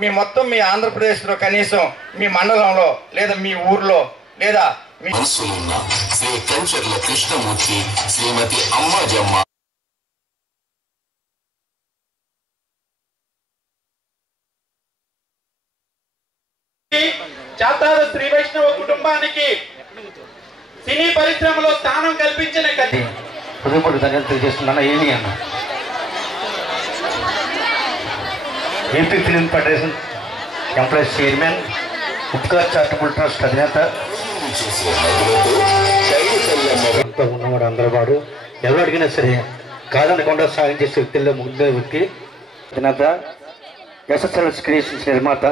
మీ మొత్తం మీ ఆంధ్రప్రదేశ్లో కనీసం మీ మండలంలో లేదా మీ ఊర్లో లేదా మీ మనసులున్న శ్రీ కంచర్ల కృష్ణమూర్తి, శ్రీమతి అమ్మాజమ్మ జాతాల శ్రీ వైష్ణవ కుటుంబానికి సినీ పరిశ్రమలో స్థానం కల్పించిన హృదయపూర్వక ధన్యవాదాలు తెలియజేస్తున్నాను. ఏమి అన్న AP film federation employees chairman, Utkar charitable trust అధినేత, ఉన్నవాడు అందరవాడు, ఎవరు అడిగినా సరే కాదనకుండా సాయం చేసే వ్యక్తుల్లో ముందే వ్యక్తి అధినేత, ఎస్ఎస్ఎల్ఎస్ క్రియేషన్స్ నిర్మాత.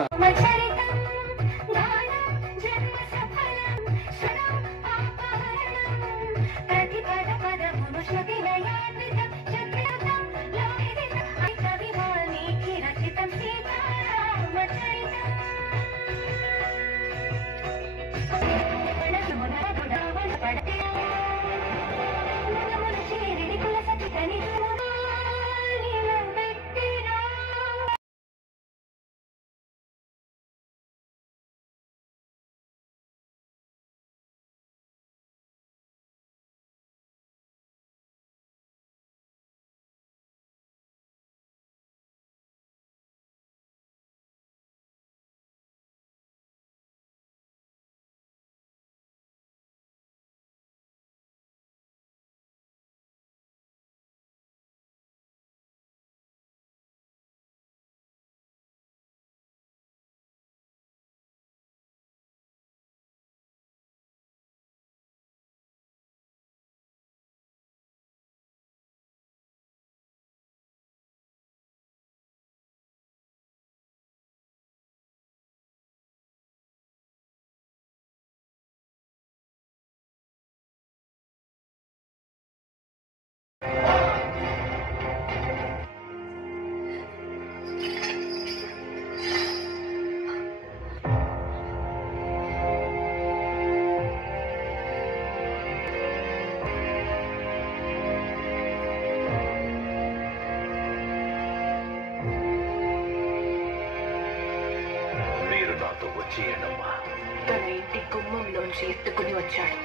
తన ఇంటి గుమ్మంలోంచి ఎత్తుకుని వచ్చాడు.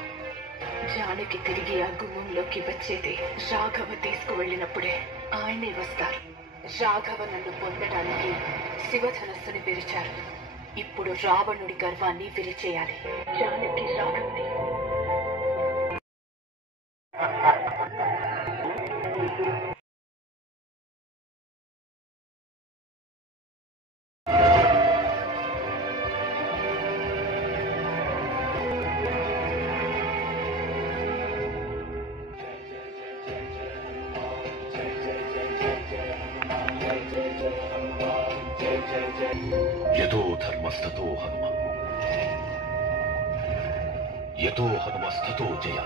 జానకి తిరిగి ఆ గుమ్మంలోకి వచ్చేది రాఘవ తీసుకువెళ్ళినప్పుడే. ఆయనే వస్తారు. రాఘవ నన్ను పొందడానికి శివధనస్సుని విరిచారు. ఇప్పుడు రావణుడి గర్వాన్ని విరిచేయాలి. జానకి రాఘవని యతో ధర్మస్తతో హనుమ, యతో హనుమస్తతో జయ.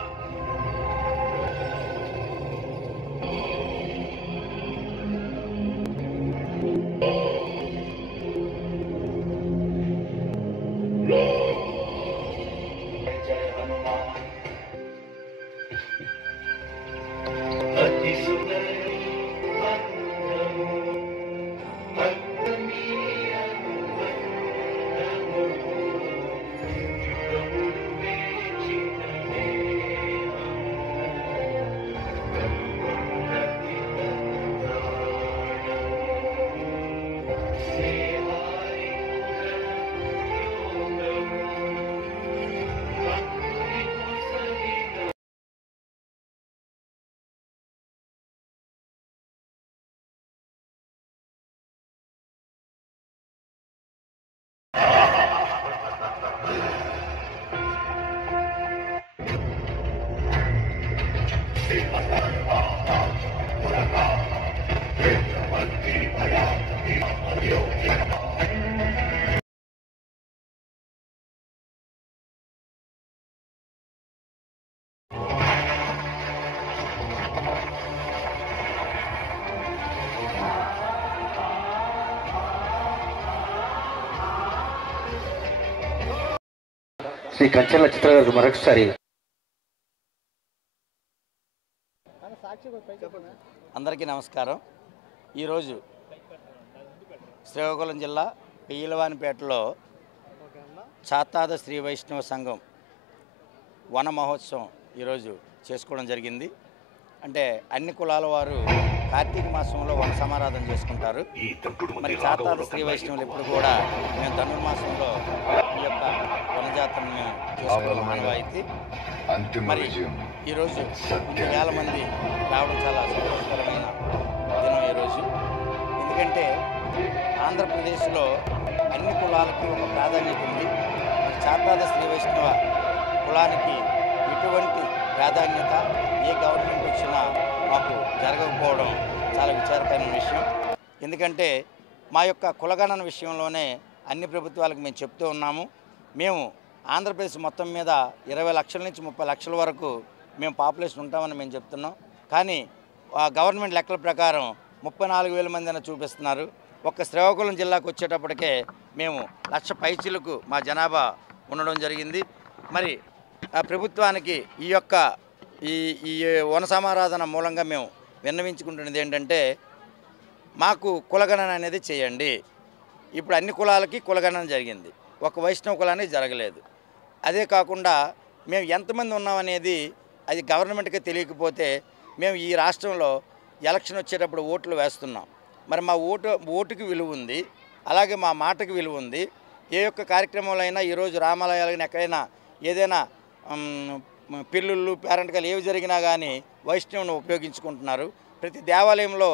శ్రీ కంచెల చిత్ర గారికి మరొకసారి. అందరికీ నమస్కారం. ఈరోజు శ్రీకాకుళం జిల్లా పీలవానిపేటలో చాతాద శ్రీ వైష్ణవ సంఘం వన మహోత్సవం ఈరోజు చేసుకోవడం జరిగింది. అంటే అన్ని కులాల వారు కార్తీక మాసంలో వన సమారాధన చేసుకుంటారు. మరి చాతాద శ్రీ వైష్ణవులు ఇప్పుడు కూడా మేము ధనుర్మాసంలో ఈ యొక్క వనజాతరను మేము చేసుకోవడం మానవాయితీ. మరి ఈరోజు ఇన్ని వేల మంది రావడం చాలా సంతోషకరమైన దినం ఈరోజు. ఎందుకంటే ఆంధ్రప్రదేశ్లో అన్ని కులాలకి ఒక ప్రాధాన్యత ఉంది. చాతాద శ్రీ వైష్ణవ కులానికి ఎటువంటి ప్రాధాన్యత ఏ గవర్నమెంట్ వచ్చినా మాకు జరగకపోవడం చాలా విచారకరమైన విషయం. ఎందుకంటే మా యొక్క కులగణన విషయంలోనే అన్ని ప్రభుత్వాలకు మేము చెప్తూ ఉన్నాము. మేము ఆంధ్రప్రదేశ్ మొత్తం మీద 20 లక్షల నుంచి 30 లక్షల వరకు మేము పాపులేషన్ ఉంటామని మేము చెప్తున్నాం. కానీ ఆ గవర్నమెంట్ లెక్కల ప్రకారం 34,000 మంది అని చూపిస్తున్నారు. ఒక్క శ్రీకాకుళం జిల్లాకు వచ్చేటప్పటికే మేము 1,00,000 పైచీలకు మా జనాభా ఉండడం జరిగింది. మరి ఆ ప్రభుత్వానికి ఈ యొక్క ఈ వన సమారాధన మూలంగా మేము విన్నవించుకుంటున్నది ఏంటంటే, మాకు కులగణన అనేది చేయండి. ఇప్పుడు అన్ని కులాలకి కులగణన జరిగింది, ఒక వైష్ణవ కులానికి జరగలేదు. అదే కాకుండా మేము ఎంతమంది ఉన్నామనేది అది గవర్నమెంట్కి తెలియకపోతే మేము ఈ రాష్ట్రంలో ఎలక్షన్ వచ్చేటప్పుడు ఓట్లు వేస్తున్నాం. మరి మా ఓటుకి విలువ ఉంది, అలాగే మా మాటకి విలువ ఉంది. ఏ యొక్క కార్యక్రమంలో అయినా ఈరోజు రామాలయాలకి ఎక్కడైనా ఏదైనా పిల్లుళ్ళు పేరెంట్గాలు ఏవి జరిగినా కానీ వైష్ణవుని ఉపయోగించుకుంటున్నారు. ప్రతి దేవాలయంలో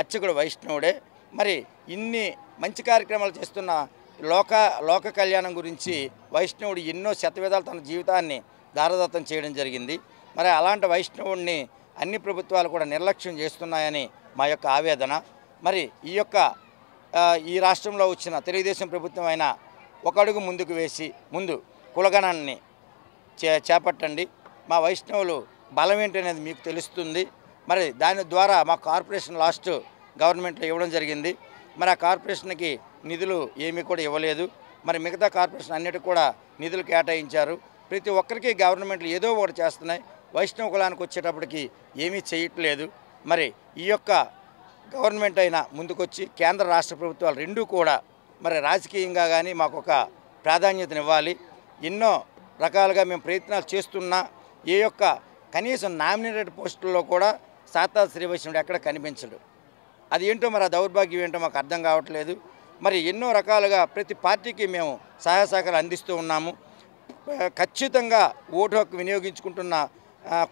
అర్చకుడు వైష్ణవుడే. మరి ఇన్ని మంచి కార్యక్రమాలు చేస్తున్న లోక కళ్యాణం గురించి వైష్ణవుడు ఎన్నో శతవిధాలు తన జీవితాన్ని దారదత్తం చేయడం జరిగింది. మరి అలాంటి వైష్ణవుడిని అన్ని ప్రభుత్వాలు కూడా నిర్లక్ష్యం చేస్తున్నాయని మా యొక్క ఆవేదన. మరి ఈ రాష్ట్రంలో వచ్చిన తెలుగుదేశం ప్రభుత్వం అయినా ఒక అడుగు ముందుకు వేసి ముందు కులగణాన్ని చేపట్టండి. మా వైష్ణవులు బలం ఏంటనేది మీకు తెలుస్తుంది. మరి దాని ద్వారా మా కార్పొరేషన్ లాస్ట్ గవర్నమెంట్లో ఇవ్వడం జరిగింది. మరి ఆ కార్పొరేషన్కి నిధులు ఏమీ కూడా ఇవ్వలేదు. మరి మిగతా కార్పొరేషన్ అన్నిటికీ కూడా నిధులు కేటాయించారు. ప్రతి ఒక్కరికి గవర్నమెంట్లు ఏదో ఒకటి చేస్తున్నాయి. వైష్ణవ కులానికి వచ్చేటప్పటికి ఏమీ చేయట్లేదు. మరి ఈ యొక్క గవర్నమెంట్ అయినా ముందుకొచ్చి కేంద్ర రాష్ట్ర ప్రభుత్వాలు రెండూ కూడా మరి రాజకీయంగా కానీ మాకు ఒక ప్రాధాన్యతనివ్వాలి. ఎన్నో రకాలుగా మేము ప్రయత్నాలు చేస్తున్నా ఏ యొక్క కనీసం నామినేటెడ్ పోస్టుల్లో కూడా చాతాద శ్రీ వైష్ణవుడు ఎక్కడ కనిపించడు. అది ఏంటో మరి ఆ దౌర్భాగ్యం ఏంటో మాకు అర్థం కావట్లేదు. మరి ఎన్నో రకాలుగా ప్రతి పార్టీకి మేము సహాయ సహకారాలు అందిస్తూ ఉన్నాము. ఖచ్చితంగా ఓటు హక్కు వినియోగించుకుంటున్న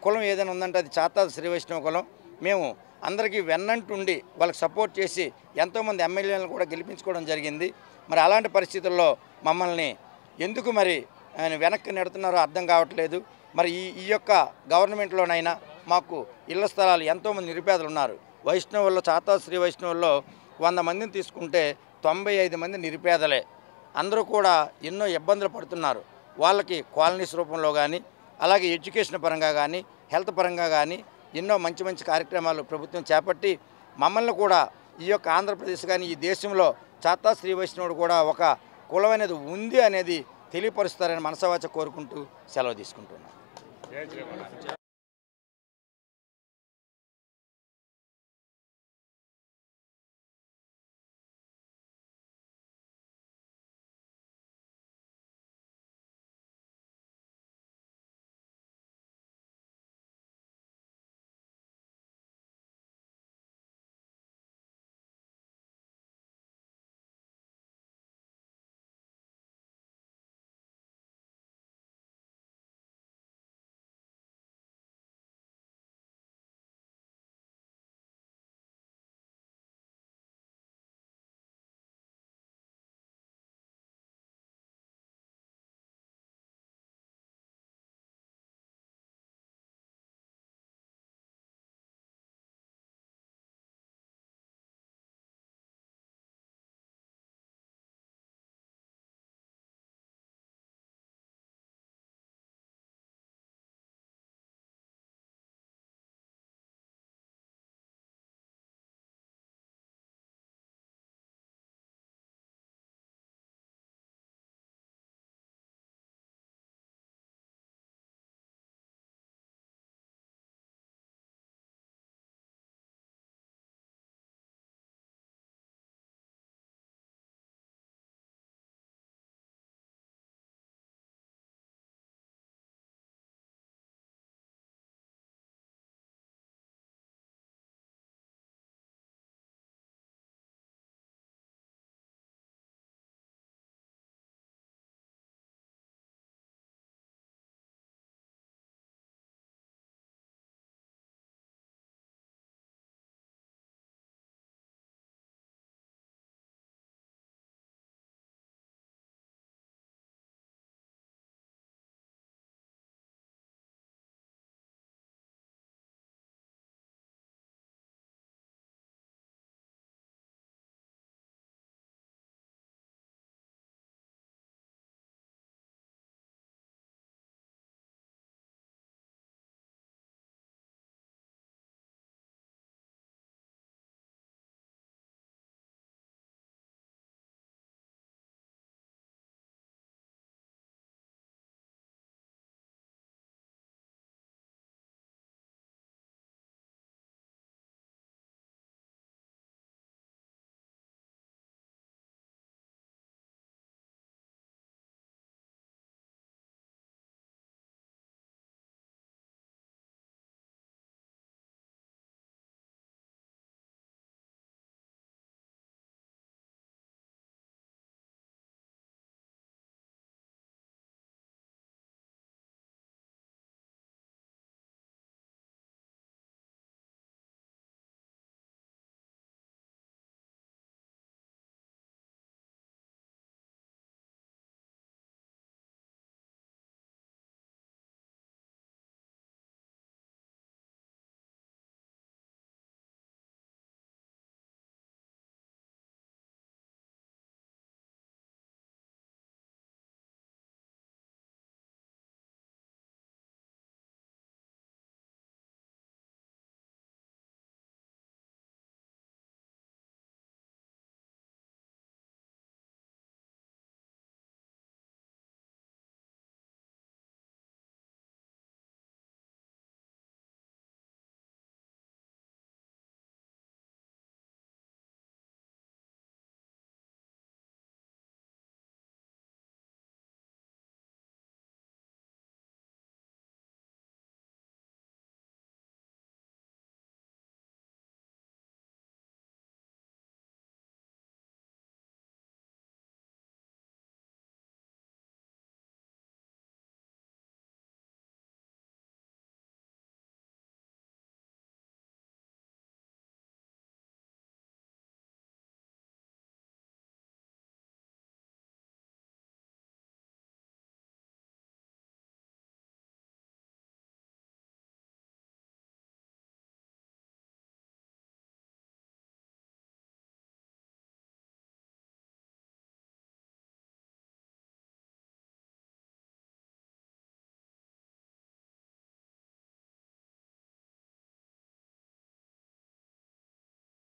కులం ఏదైనా ఉందంటే అది చాతాద శ్రీ వైష్ణవ కులం. మేము అందరికీ వెన్నంటుండి వాళ్ళకి సపోర్ట్ చేసి ఎంతోమంది ఎమ్మెల్యేలను కూడా గెలిపించుకోవడం జరిగింది. మరి అలాంటి పరిస్థితుల్లో మమ్మల్ని ఎందుకు మరి వెనక్కి నెడుతున్నారో అర్థం కావట్లేదు. మరి ఈ యొక్క గవర్నమెంట్లోనైనా మాకు ఇళ్ల స్థలాలు ఎంతోమంది నిరుపేదలు ఉన్నారు. వైష్ణవుల్లో చాతాద శ్రీ వైష్ణవుల్లో 100 మందిని తీసుకుంటే 95 మంది నిరుపేదలే. అందరూ కూడా ఎన్నో ఇబ్బందులు పడుతున్నారు. వాళ్ళకి కాలనీస్ రూపంలో కానీ అలాగే ఎడ్యుకేషన్ పరంగా కానీ హెల్త్ పరంగా కానీ ఎన్నో మంచి మంచి కార్యక్రమాలు ప్రభుత్వం చేపట్టి మమ్మల్ని కూడా ఈ యొక్క ఆంధ్రప్రదేశ్ కానీ ఈ దేశంలో చాతాద శ్రీ వైష్ణవుడు కూడా ఒక కులం అనేది ఉంది అనేది తెలియపరుస్తారని మనసావాచ కోరుకుంటూ సెలవు తీసుకుంటున్నాను.